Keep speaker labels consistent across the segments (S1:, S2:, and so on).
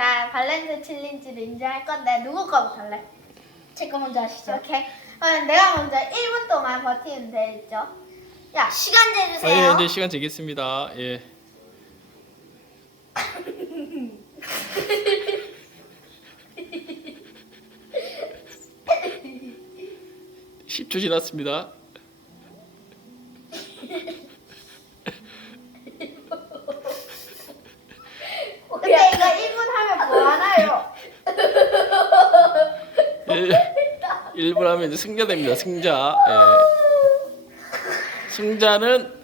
S1: 자, 발렌스 챌린지를 인정할 건데 누구 거부터 할래?
S2: 제거 먼저 하시죠.
S1: 오케이. 그럼 내가 먼저 1분 동안 버티면 되겠죠? 야,
S2: 시간
S3: 아,
S2: 재주세요.
S3: 예, 이제 시간 재겠습니다. 예. (10초) 지났습니다
S1: 근데 이거 1분 하면 뭐 하나요?
S3: 예. 1분 하면 이제 승자됩니다 승자 예. 승자는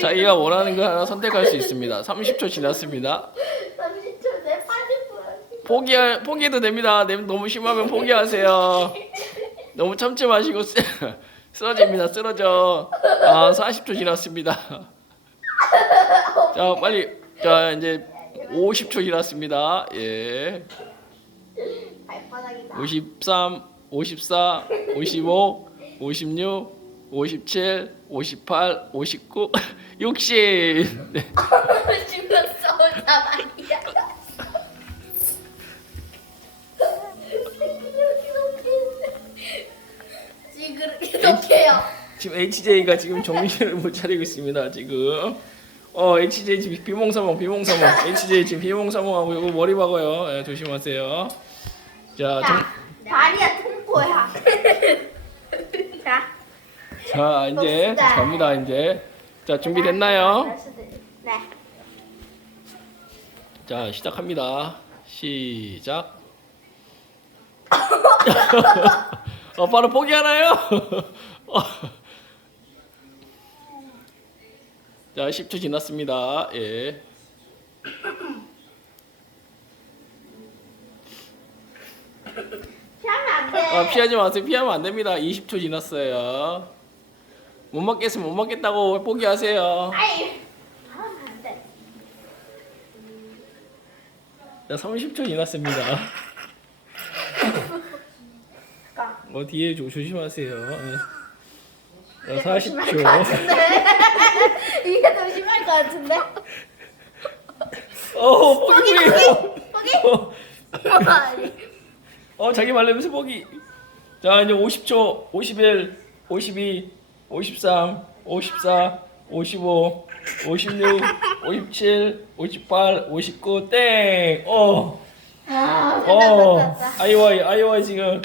S3: 자기가 원하는 거 하나 선택할 수 있습니다 30초 지났습니다
S1: 30초 내 80분.
S3: 포기할 포기해도 됩니다. 네, 너무 심하면 포기하세요. 너무 참지 마시고 쓰, 쓰러집니다. 쓰러져. 아 40초 지났습니다. 자 빨리 자 이제 50초 지났습니다. 예.
S1: 발바닥이다.
S3: 53, 54, 55, 56, 57, 58, 59, 60. 네.
S1: 죽었어. 지금 그렇게 높여요.
S3: 지금 HJ가 지금 정신을 못 차리고 있습니다. 지금 어 HJ 지금 비몽사몽 비몽사몽 HJ 지금 비몽사몽하고 이거 머리 박아요. 예, 조심하세요. 자, 정,
S1: 자, 다리야 통보야. 자,
S3: 자 이제. 갑니다 이제. 자 준비됐나요?
S1: 네.
S3: 자 시작합니다. 시작. 어 바로 포기하나요? 어. 자 10초 지났습니다. 예.
S1: 피하면 안 돼.
S3: 아, 피하지 마세요. 피하면 안 됩니다. 20초 지났어요. 못 맞겠으면 못 맞겠다고 포기하세요.
S1: 아이, 하면 안 돼.
S3: 자, 30초 지났습니다. 어, 뒤에 조, 조심하세요. 예. 자,
S1: 심할 것 같은데.
S3: 40초.
S1: 이게 더 심할 것 같은데.
S3: 어, 포기, 포기.
S1: 포기?
S3: 어,
S1: 아니.
S3: 어, 자기 말레면서 포기. 자, 이제 50초. 51, 52, 53, 54, 55, 56, 57, 58, 59, 땡! 어.
S1: 아,
S3: 어. 아이와이, 아이와이 지금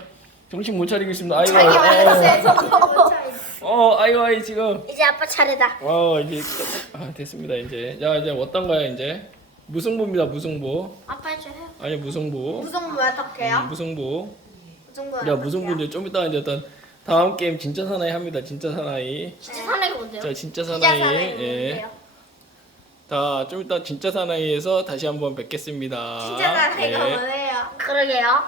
S3: 정신 못 차리고 있습니다.
S1: 자기
S3: 아이와이.
S1: 말했어요,
S3: 어. 어, 아이와이 지금.
S2: 이제 아빠 차례다.
S3: 어, 이제 아, 됐습니다. 이제. 자, 이제 어떤가요, 이제? 무승부입니다. 무승부.
S2: 아빠 해줘 해요.
S3: 아니, 무승부.
S1: 뭐 어떡해요?
S3: 음, 무승부.
S1: 거
S3: 야, 무승부 이제 좀 이따 이제 어떤 다음 게임 진짜 사나이 합니다. 진짜 사나이.
S2: 진짜 사내가 뭔데요?
S3: 자,
S1: 진짜
S3: 사나이.
S1: 사나이
S3: 예.
S1: 뭔데요?
S3: 자, 좀 이따 진짜 사나이에서 다시 한번 뵙겠습니다.
S1: 진짜 사나이가
S3: 예.
S1: 뭐예요?
S2: 그러게요.